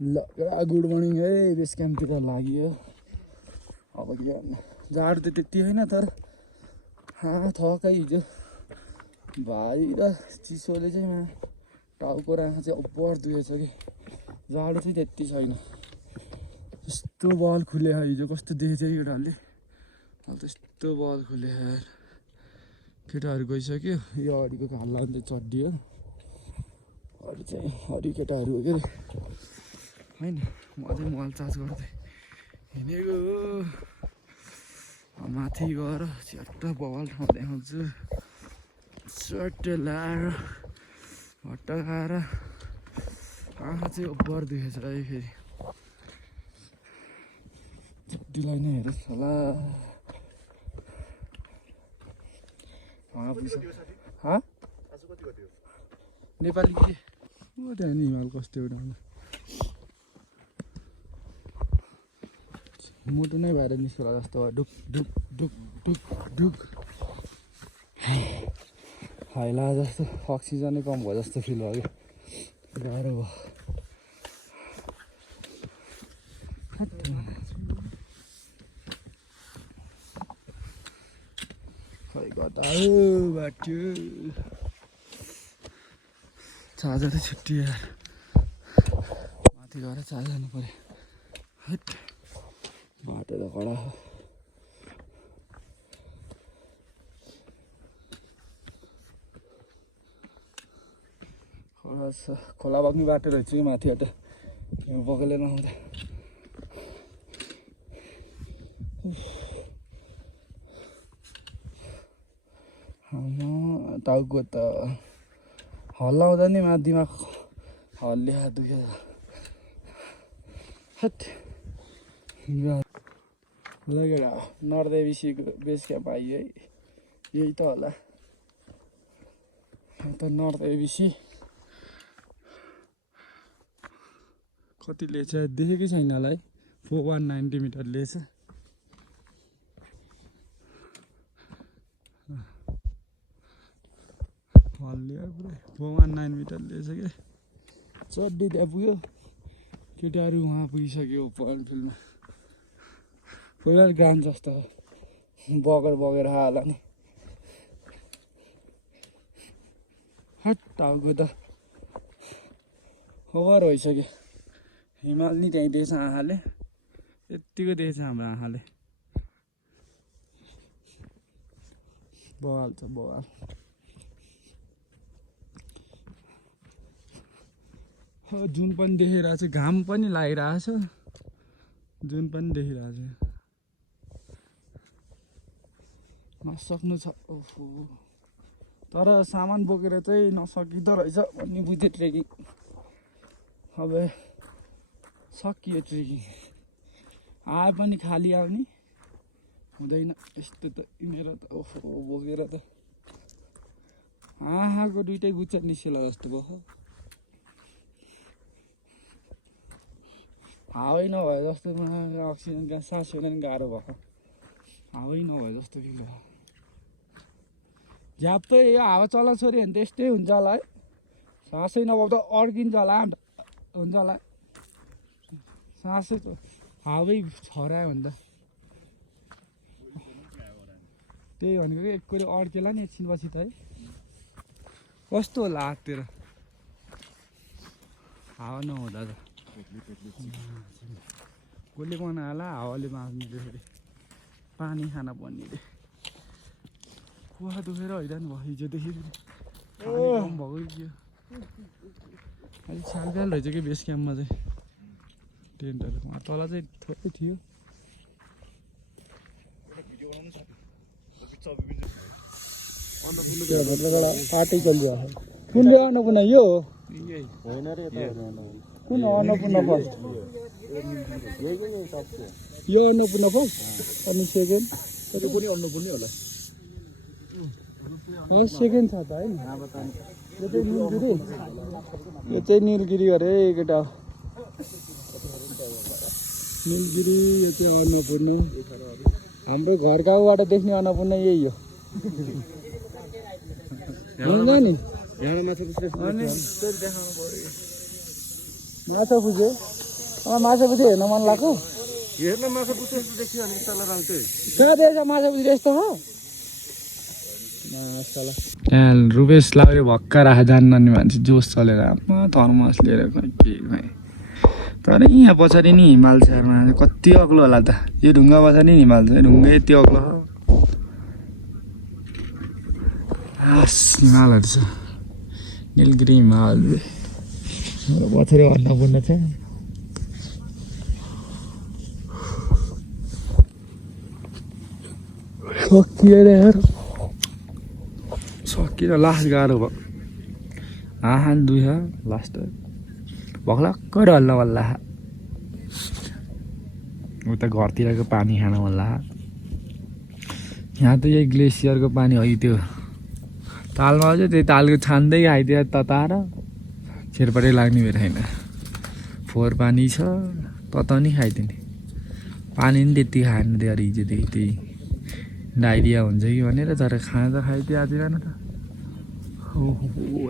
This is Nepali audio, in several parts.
गुड मर्निङ है बेस क्याम्पतिर लाग्यो। अब के गर्नु, जाडो त त्यति होइन तर थकै हिजो भारी र चिसोले चाहिँ टाउको र आँखा चाहिँ अब्बर दुखेछ कि। जाडो चाहिँ त्यति छैन। यस्तो बल खुले हिजो कस्तो देखेछ केटाहरूले। अब त्यस्तो बल खुले केटाहरू गइसक्यो। यो अरूको खाल्ला चाहिँ चड्डी हो। अरू चाहिँ अरू केटाहरू हो के होइन। म चाहिँ मोबाइल चार्ज गर्दै हिँडेको माथि गएर च्याट्ट बवाल ठाउँ देखाउँछु। सर्ट लाएर भट्टा खाएर आँखा चाहिँ अब्बर दुखेछ है। फेरि चड्डीलाई नै हेरोस् होला। नेपाली के हो त्यहाँ नि हिमाल कस्तो एउटा मोटो नै भएर निस्कला जस्तो भयो। ढुक ढुक ढुक ढुक ढुक हाइला जस्तो अक्सिजनै कम भयो जस्तो फिल भयो क्या। गाह्रो भयो। खै कता बाटो चार्जरै छुट्टी यार। माथि गएर चार्ज जानु पऱ्यो। हट बाटो त कडा हो। खोला बग्ने बाटो रहेछ कि माथिबाट बगेले नआउँदा। टाउको त हल्लाउँदा नि दिमाग हल्लिया दुख्यो। हट लगेर नर्देविसीको बेस क्याम्प आइयो है। यही त होला त नर्देविसी। कति लिएछ देखेकै छैन होला है। 190 मिटर लिएछ। हल्लियो पुरै 119 मिटर लिएछ कि। चड्डी त्यहाँ पुग्यो। केटाहरू उहाँ पुगिसक्यो पॉइन्ट फिल्डमा। पहिला ग्राउन्ड जस्तो बगर बगेर होला नि। हट टाउको त ओभर भइसक्यो। हिमाल नि त्यहीँ देखेछ आँखाले। यत्तिको देखेछ हाम्रो आँखाले। बवाल छ बवाल। जुन पनि देखिरहेको छ। घाम पनि लागिरहेको छ। जुन पनि देखिरहेको छ। नसक्नु छ। ओहो तर सामान बोकेर चाहिँ नसकिँदो रहेछ भन्ने बुझ्यो ट्रेकिङ। अब सकियो ट्रेकिङ। आए पनि खाली आउने हुँदैन यस्तो त। मेरो त ओहो बोकेर त आँखाको दुइटै गुच्चा निस्केला जस्तो भयो। हावै नभए जस्तो अक्सिजन ग्यास सास फेर्न नि गाह्रो भयो। हावै नभए जस्तो फिल भयो। झ्याप्पै यो हावा चला छोड्यो भने त यस्तै हुन्छ होला है। सासै नभए त अड्किन्छ होला हुन्छ होला। सासै हावै छरायो भने त त्यही भनेको कि एकचोटि अड्केला नि एकछिनपछि त है। कस्तो होला हाततिर हावा नहुँदा त। कसले बनाएला हावाले बाँच्नु फेरि पानी खान पर्ने रे। खुवा दुखेर हैरान भयो हिजोदेखि। पानी कम भएको कि अलिक सालगाल रहेछ कि बेस क्याम्पमा चाहिँ। टेन्टहरू वहाँ तल चाहिँ थोरै थियो। आर्टिकल कुन अन्नपूर्ण यो होइन रे कुन अन्नपूर्ण फर्स्ट यो अन्नपूर्ण फर्स्ट अनि सेकेन्ड पनि अन्नपूर्णै होला। ए सेकेन्ड छ त होइन। यो चाहिँ निलगिरी अरे केटा। निलगिरी यो चाहिँ अन्नपूर्ण। हाम्रो घर गाउँबाट देख्ने अन्नपूर्ण यही हो। नि अनि देखाउनु पर्यो। माछा पुजे माछा पुजे हेर्न मन लाग्यो हेर्न माछा पुच्छे जस्तो देखियो अनि तल रङ चाहिँ कहाँ देखेछ माछा पुजे यस्तो हो त्यहाँ रुपेश लाउरे भक्का राखेर जान्न नि मान्छे जोस चलेर थर्मस लिएर के खै तर यहाँ पछाडि नि हिमाल छेरमा कति अग्लो होला त यो ढुङ्गा पछाडि नि हिमाल छ ढुङ्गा यति अग्लो हो हिमालहरू छ निलगिरी हिमाल पछाडि अन्नपूर्ण छ सकिएर लास्ट गाह्रो भयो आहान दुई लास्ट भक्लक्कै डल्न वल्ला उता घरतिरको पानी खान वल्ला यहाँ त यही ग्लेसियरको पानी हो त्यो तालमा आउँछ त्यही तालको छान्दै खाइदियो तताएर छेरपटै लाग्ने मेरो होइन फोहोर पानी छ तताउनी खाइदिने पानी पनि त्यति खाएन त्यो अरे हिजोदेखि त्यही डाइरिया हुन्छ कि भनेर तर खाना त खाइदियो आज जानु त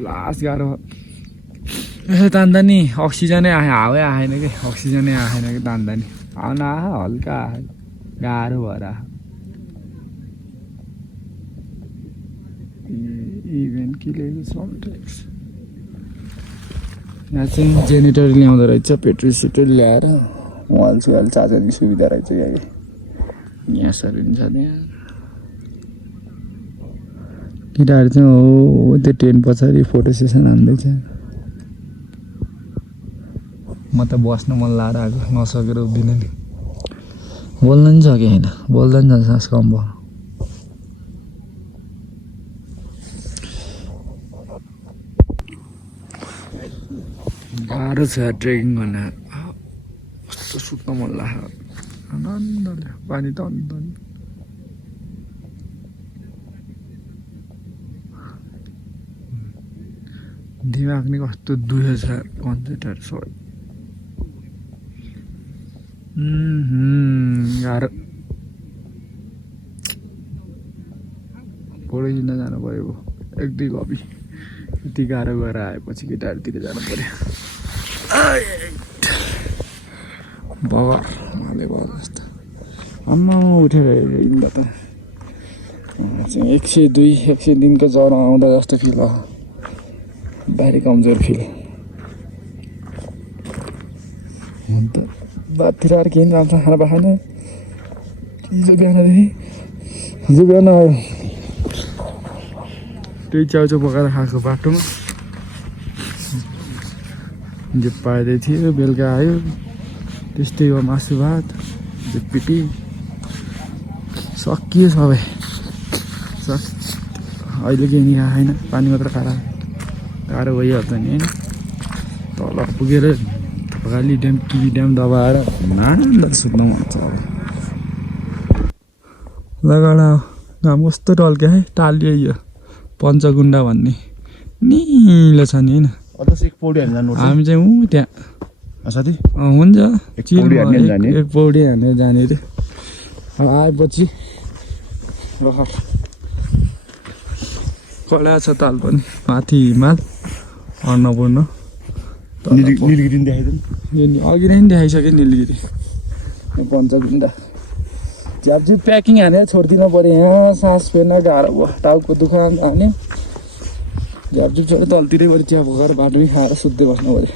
लास्ट गाह्रो यसो तान्दा नि अक्सिजनै हावै आएन कि अक्सिजनै आएन कि तान्दा नि आउन आयो हल्का आयो गाह्रो भएर इभेन्ट के ल्याएको सल्टेक्स यहाँ चाहिँ जेनेरेटर ल्याउँदो रहेछ पेट्रोल सेट्रोल ल्याएर मोबाइल सुवाइल चार्जरको सुविधा रहेछ यहाँ ग्यासहरू पनि छ त्यहाँ केटाहरू चाहिँ हो त्यो टेन्ट पछाडि फोटो सेसन हान्दैछ म त बस्न मन लाएर आएको नसकेर उभिन नि बोल्न नि सकेँ होइन बोल्दा नि झन् सास कम भयो गाह्रो छ ट्रेकिङ गर्न कस्तो सुत्न मन लाग्यो आनन्दले पानी त दिमाग नि कस्तो दुखेछ कन्सेन्ट्रेट सबै गाह्रो फोटो खिच्न जानु पऱ्यो एक दुई कपी यति गाह्रो गरेर आएपछि केटाहरूतिर जानु पऱ्यो बगरले भयो जस्तो आम्मा उठेर हिँड्दा त 102 दिनको ज्वरो आउँदा जस्तो फिल भयो भारी कमजोर फिल अन्त बाततिर अरू केही राम्रो खाना पाएन हिजो बिहान त्यही च्याउचाउ पकाएर खाएको बाटोमा जे पाइँदै थियो बेलुका आयो त्यस्तै हो मासु भात झुटपिटी सकियो सबै अहिले केही नि खाएन पानी मात्र खाएर गाह्रो भइहाल्छ नि होइन तल पुगेर थकाली ड्याम टिभी ड्याम दबाएर नानीलाई सुत्न मन छ लगाडा घाम कस्तो टल्क्यो है टालियो यो पञ्चकुण्डा भन्ने निलो छ नि होइन हामी चाहिँ त्यहाँ साथी हुन्छ एक पौडी हानेर जाने अरे अब आएपछि कडा छ ताल पनि माथि हिमाल अन्नपूर्ण निलगिरी देखाइदिनु अघि नै देखाइसक्यो निलगिरी पञ्चकुण्डा झ्यापझुप प्याकिङ हानेर छोडिदिनु पऱ्यो यहाँ सास फेर्न गाह्रो भयो टाउको दुःख हाने झ्यापझुप छोडेर तलतिरै पऱ्यो चिया भोकाएर बाटोमै खाएर सुत्दै बस्नु पऱ्यो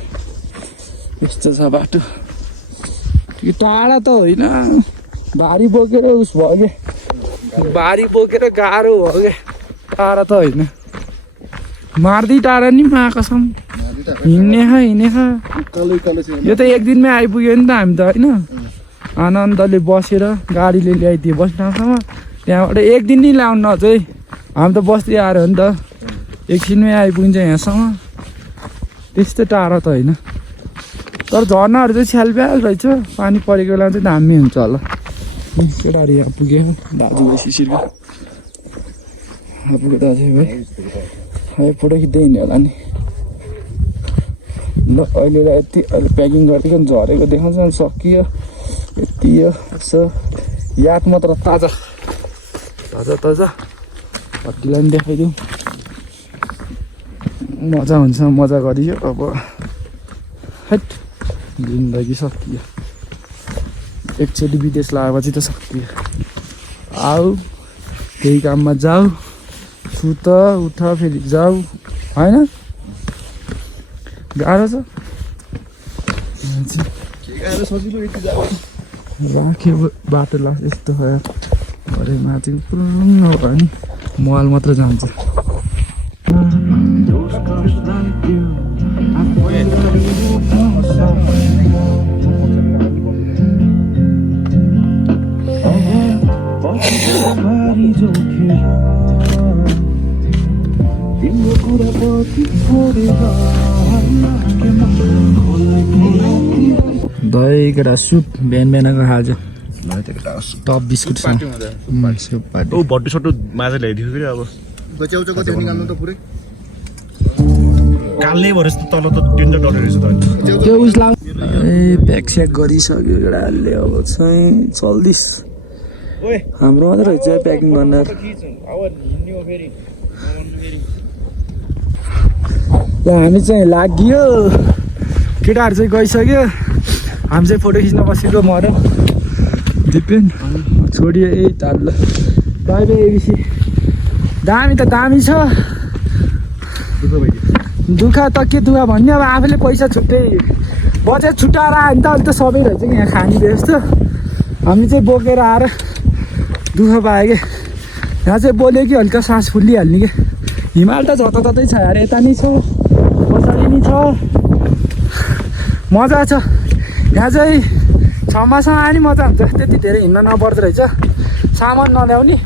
यस्तो छ बाटो टाढा त होइन भारी बोकेर उस भयो क्या भारी बोकेर गाह्रो भयो क्या टाढा त होइन मार्दै टाढा नि महाकसम हिँड्ने यो त एक दिनमै आइपुग्यो नि त हामी त होइन आनन्दले बसेर गाडीले ल्याइदियो बस ठाउँसम्म त्यहाँबाट एक दिन नि ल्याउनु न चाहिँ हामी त बस्दै आएर हो नि त एकछिनमै आइपुगिन्छ यहाँसम्म त्यस्तो टाढा त होइन तर झर्नाहरू चाहिँ छ्यालब्याल रहेछ पानी परेको बेला चाहिँ दामी हुन्छ होला केटाहरू यहाँ पुग्यो दाजुभाइ शिशिरको आपुग्यो दाजुभाइ है फोटो खिच्दै हिँड्यो होला नि ल अहिले यति अहिले प्याकिङ गरिदिएको झरेको देखाउँछ सकियो यति हो यसो याद मात्र ताजा कतिलाई पनि देखाइदिउँ मजा हुन्छ मजा गरियो अब हैट जिन्दगी सकियो एकचोटि विदेश लगाएपछि त सकियो आऊ त्यही काममा जाऊ सुत उठ फेरि जाऊ होइन गाह्रो छ राख्यो बाटो लास यस्तो भयो भरे माथि पुरुङ भयो नि मल मात्र जान्छ दही केटा सुप बिहान बिहानको खाल्छ टप बिस्कुट छ भट्टु सट्टु माछा ल्याइदियो फेरि अब कालै भएर तल त डेन्जर डर रहेछ त त्यो उस लाग ए प्याक स्याक गरिसक्यो केटाले अब चाहिँ चल्दिस हाम्रो मात्रै रहेछ प्याकिङ गर्न ल हामी चाहिँ लाग्यो केटाहरू चाहिँ गइसक्यो हामी चाहिँ फोटो खिच्न बसेको म र दिपेन छोडियो ए ताल बाई बाई एबिसी दामी त दामी छ दुःख त के दुःख भन्ने अब आफूले पैसा छुट्टै बजेट छुट्याएर आयो भने त अहिले त सबै रहेछ कि यहाँ खाने जस्तो हामी चाहिँ बोकेर आएर दुःख पायो कि यहाँ चाहिँ बोल्यो कि हल्का सास फुलिहाल्ने कि हिमाल त जताततै छ यार यता नि छ पछाडि नि छ मजा छ यहाँ चाहिँ छम्मासँग आयो नि मजा हुन्छ त्यति धेरै हिँड्न नपर्दो रहेछ सामान नल्याउने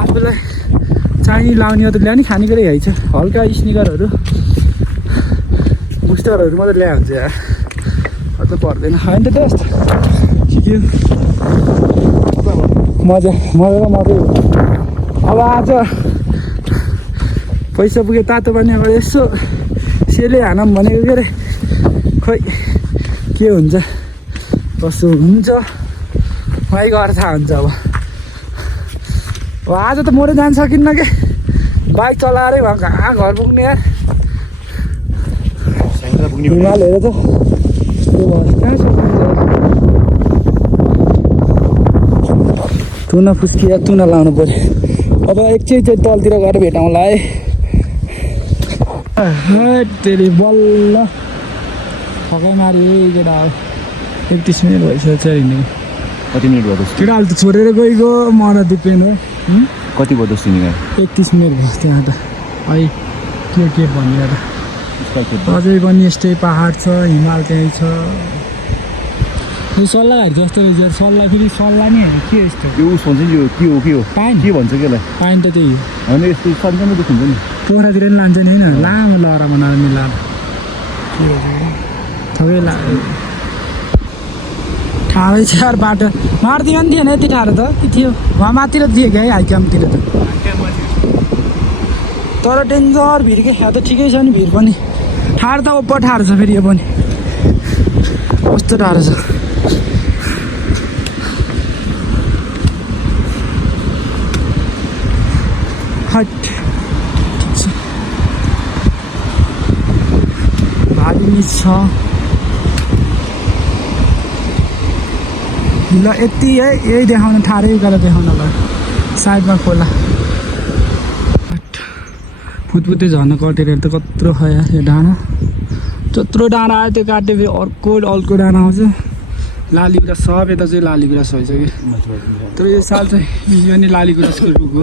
आफूलाई चाहिने लाउने मात्रै ल्याउने खानेकुरै है छ हल्का स्निकरहरू बुस्टरहरू मात्रै ल्याए हुन्छ यार अझ पर्दैन होइन त त्यस्तो के मजा मजा र मजै हो अब आज पैसा पुग्यो तातो पानी अब यसो सेले हानौँ भनेको के अरे खै के हुन्छ कसो हुन्छ खै गएर थाहा हुन्छ अब आज त मोरै जान सकिन्न के बाइक चलाएरै भयो कहाँ घर पुग्ने यार हिमाल हेर त कहाँ सकिन्छ तुना फुस्की या तुना लाउनु पऱ्यो अब एकचोटि चाहिँ तलतिर गएर भेटाउँला है तेरि बल्ल फकाइ माऱ्यो केटा अब 31 मिनट भइसक्यो हिँडेको कति मिनट भयो केटाहरूले त छोडेर गइगयो म र दिपेन हो कति भयो दोस्रो निकाय 31 मिनट भयो त्यहाँ त है के भन्ने त अझै पनि यस्तै पाहाड छ हिमाल त्यहीँ छ यो सल्लाहहरू जस्तो रहेछ सल्लाह फेरि सल्लाह नि होइन के यस्तो यो भन्छ नि यो के हो पाइन के भन्छ के यसलाई पाइन त त्यही हो होइन यस्तो सानसानो दुःख हुन्छ नि पोखरातिर पनि लान्छ नि होइन लामो लहरा बनाएर मिलाएर के हो थोरै ठाडै छ यार बाटो मार्दिमा पनि थिएन यति ठाडो त के थियो वहाँ माथितिर दियो क्या है हाइक्याम्पतिर त तर डेन्जर भिड के यहाँ त ठिकै छ नि भिड पनि ठाडो त ओप्पर ठाडो छ फेरि यो पनि कस्तो ठाडो छ हट भारी नि छ ल यति है यही देखाउनु ठाडै गरेर देखाउन ल साइडमा खोला फुतफुते झर्न कटेर त कत्रो खया यो डाँडा जत्रो डाँडा आयो त्यो काट्यो फेरि अर्को डाँडा आउँछ लालीगुराँस सब यता चाहिँ लालीगुराँस भइछ कि तर यो साल चाहिँ यो नि लालीगुराँसको रुख हो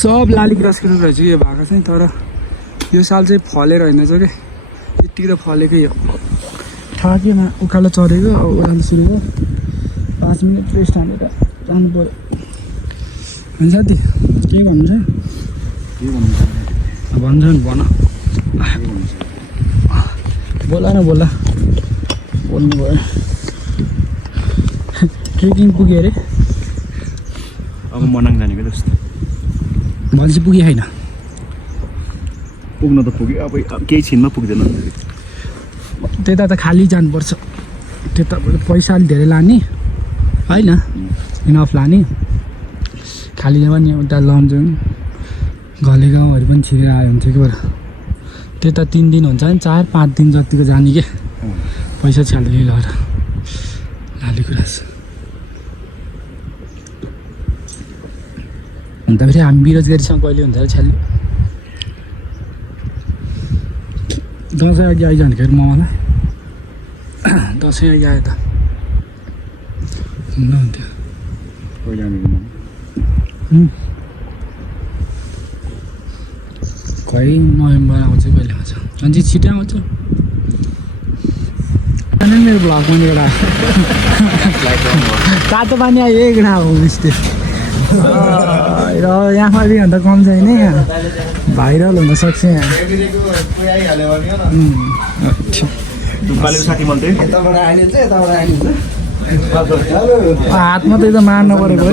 सब लालीगुराँसको रुख रहेछ यो भएको चाहिँ तर यो साल चाहिँ फलेर होइन छ कि यत्तिकै त फलेकै हो ठाकेमा उकालो चढेको अब ओह्रालो सुरु भयो 5 मिनट रेस्ट हानेर जानु पऱ्यो होइन साथी के भन्नु छ भन्छ नि भन बोला न बोला बोल्नु भयो ट्रेकिङ पुग्यो अरे अब मनाङ जानेको जस्तो भनेपछि पुग्यो होइन पुग्न त पुग्यो अब केही छिनमा पुग्दैन त्यता त खाली जानुपर्छ त्यता पैसा अलिक धेरै लाने होइन इनफ लाने खाली पनि उता लन्चौँ घले गाउँहरू पनि छिरेर आयो हुन्छ कि त्यता 3 दिन हुन्छ नि 4-5 दिन जतिको जाने के पैसा छ्याल्दै गएर लाली गुराँस अन्त फेरि हामी बेरोजगारीसँग कहिले हुन्छ अरे छ्याल्ने दसैँ अघि आइजाने फेरि ममालाई दसैँ अघि आयो त हुन्थ्यो खै नोभेम्बर आउँछ कहिले आउँछ अनि छिटै आउँछ मेरो भ्लगमा एउटा तातो पानी आयो एउटा होमस्टे र यहाँ भन्दा कम छैन यहाँ भाइरल हुन सक्छ यहाँ हात मात्रै त मार्नु परेको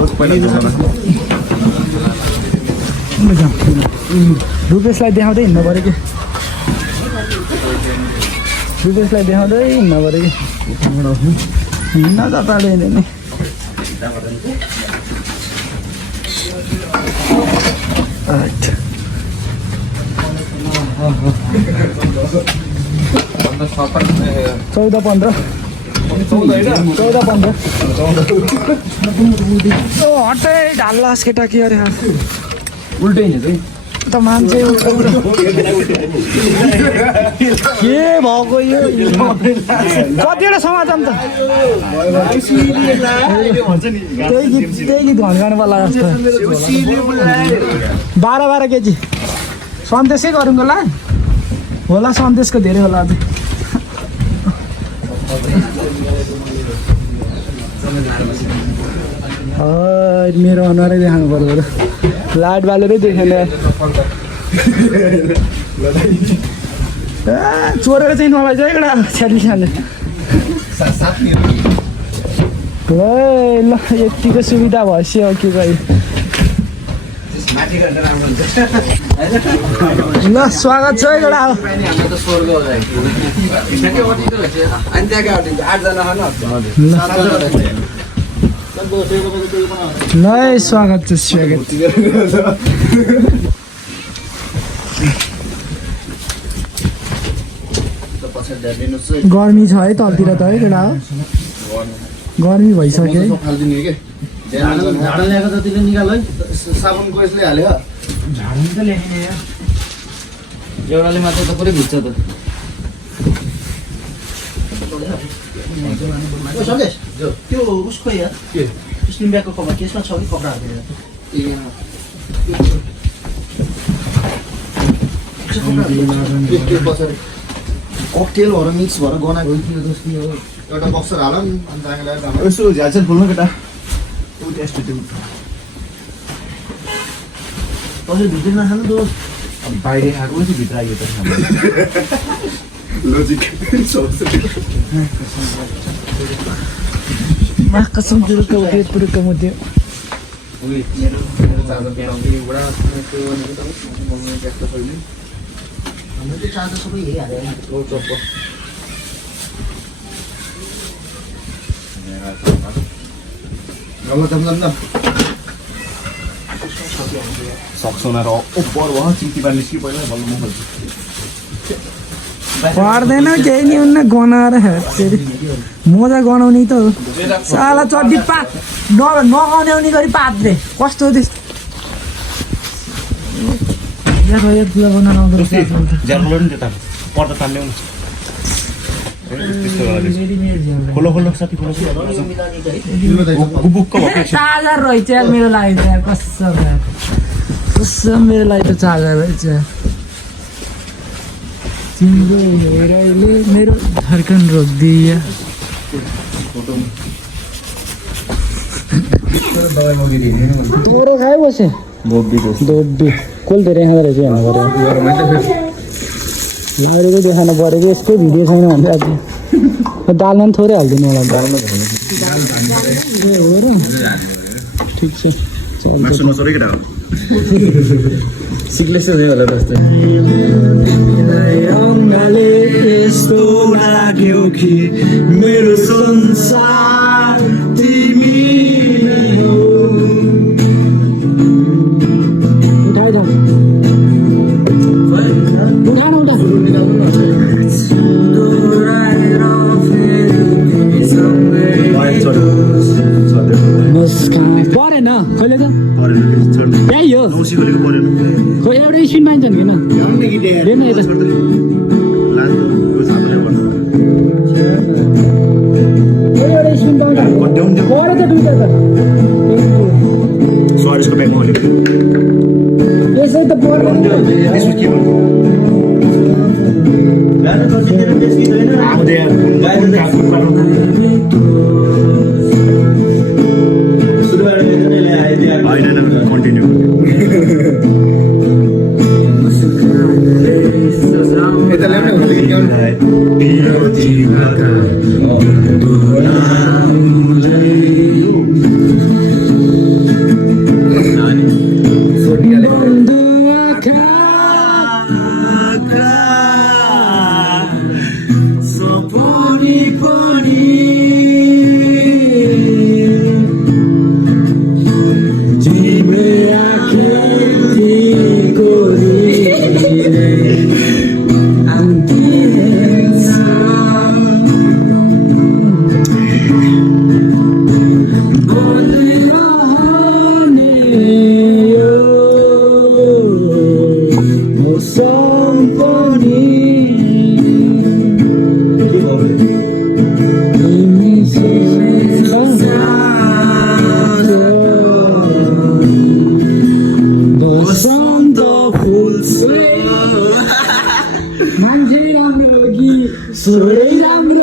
रुपेशलाई देखाउँदै हिँड्नु पऱ्यो कि रुपेशलाई देखाउँदै हिँड्नु पऱ्यो कि हिँड्न त पालेन नि चौध 15 हटै ढाल्लास केटा के अरे उल्टै नि चाहिँ त मान्छे के भएको यो कतिवटा समाचार त त्यही गीत घन्काउनु पर्ला जस्तो 12 केजी सन्देशै गरौँ होला होला सन्देशको धेरै होला अझै मेरो अनुहारै देखाउनु पर्यो लाइट बालेरै देखेन चोरेर चाहिँ नभएछ एउटा छ्यालिसले ल यतिको सुविधा भइसक्यो के गरी ल स्वागत छ एउटा ल स्वागत छ स्वागत गर्मी छ है तलतिर त है केटा गर्मी भइसक्यो है झाडा ल्याएको जतिले निकाल है साबुनको यसले हाल्यो झाडु त ल्याइने एउटाले मात्रै त पुरै भिज्छ त सन्देश त्यो उसको यार स्लिम ब्यागको कभर केसमा छ कि कपडा हालेर ककटेलहरू मिक्स भएर गनाएको एउटा बक्सर हाल नि यसो झ्यालसेल फुल्नु केटा कसरी भित्र नखानु दोष बाहिर खाएको चाहिँ भित्र आइयो त लोजिक कसम जुरुको पुरुको मुद्दे चार्जर सबै यही हाल्यो सक्छौँ र ओपर भयो चिन्तिबा निस्कि पहिला बल्ल म खोल्छु पर्दैन केही नि हुन्न गनाएर फेरि मोजा गनाउने त हो साला चड्डी पात नगनाउने गरी पातले कस्तो त्यस्तो पुरा बनाउनु आउँदो रहेछ ज्यालो नि त्यता पर्दा तान्ने खोलो खोलो साथी खोलो गुबुक्क भएको चार्जर रहेछ यार मेरो लागि त यार कसम मेरो लागि त चार्जर रहेछ तिम्रो हेराइले मेरो धर्कन रोकिदियो तेरो खाइ बसे दोब्बी कसले धेरै खाँदो रहेछ हेर्नु पऱ्यो देखाउनु पऱ्यो कि यसको भिडियो छैन भने आज दालमा पनि थोरै हालिदिनु होला ए हो र ठिक छ सिक्लेस होला जस्तो यस्तो लाग्यो कि मेरो संसार तिमी उठाउनु किन हेर्न यता एउटा स्पिन पाउँछ पढे त दुईटा त सुवारेसको ब्यागमा अलिक यसै त पर्दैन त्यसमा के भन्नु आउँदै होइन कन्टिन्यू यता ल्याउने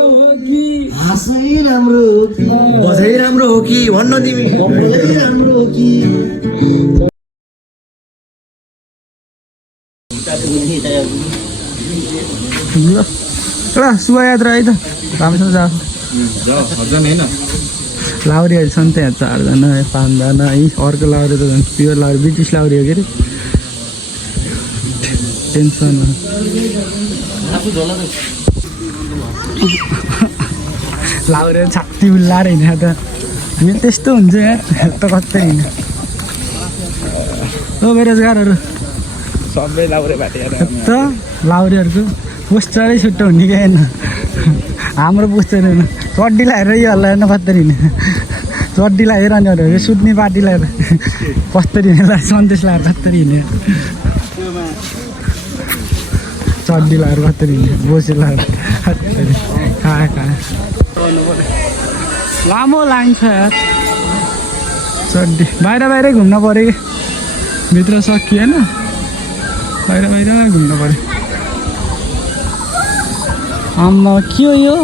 हो कि बझै राम्रो हो कि भन्न तिमी राम्रो हो कि एउटा सुवा यात्रा है त राम्रोसँग जा लाउरीहरू छन् त्यहाँ 4 जना 5 जना है अर्को लाउरी त झन् प्योर लाउरी ब्रिटिस लाउरी हो के अरे टेन्सन लाउरे छाती उल्लाएर हिँडेको त मेरो त्यस्तो हुन्छ यार त कस्तै हिँड्यो ओ बेरोजगारहरू सबै लाउरे भाटेर त लाउरेहरूको पोस्टरै छुट्टो हुने कि होइन हाम्रो पोस्टर होइन चड्डी लगाएर यो हल्लाएर कस्तरी हिँड्यो चड्डी लगाएर अनि अरू सुत्ने पार्टी लगाएर कस्तरी हिँड्यो सन्देश लगाएर कस्तरी हिँड्यो चड्डी लगाएर कस्तरी हिँड्यो बोसे लगाएर कहाँ कहाँ लामो लाइन छ यार चड्डी बाहिर घुम्न पऱ्यो कि भित्र सकिएन बाहिर घुम्न पऱ्यो आम्मा के हो यो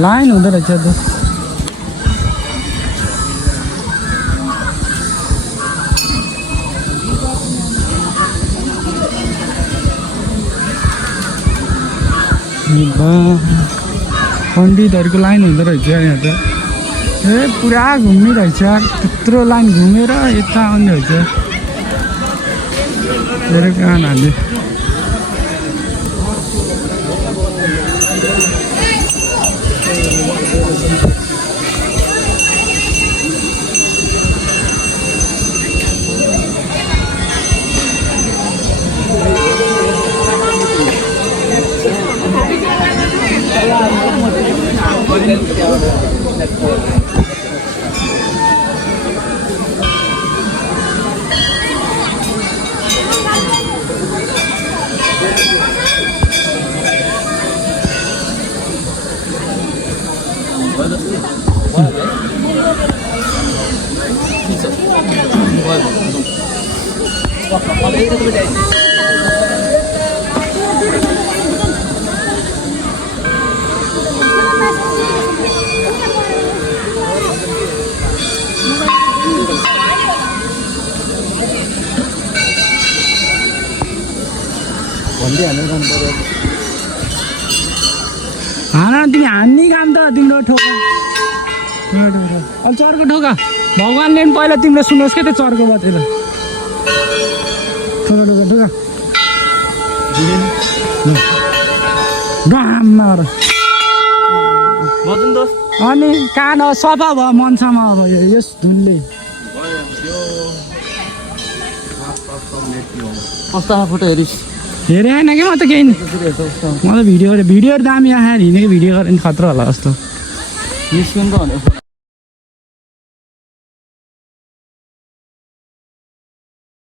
लाइन हुँदो रहेछ त पण्डितहरूको लाइन हुँदो रहेछ यहाँ त ए पुरा घुम्ने रहेछ त्यत्रो लाइन घुमेर यता आउने रहेछ मेरो कानहरूले तिमी हान्ने काम त तिम्रो ठोका अब चर्को ठोका भगवान्ले पनि पहिला तिमीलाई सुनोस् क्या त्यो चर्को बतेर ठोका ठोका ठोका अनि कान सफा भयो मनसम्म अब यस धुनले कस्तो फोटो हेरिस् हेरेँ होइन कि म त केही म त भिडियोहरू दामी आएर हिँडेको भिडियो गरेँ नि खतरा होला जस्तो निस्किनु त भनेको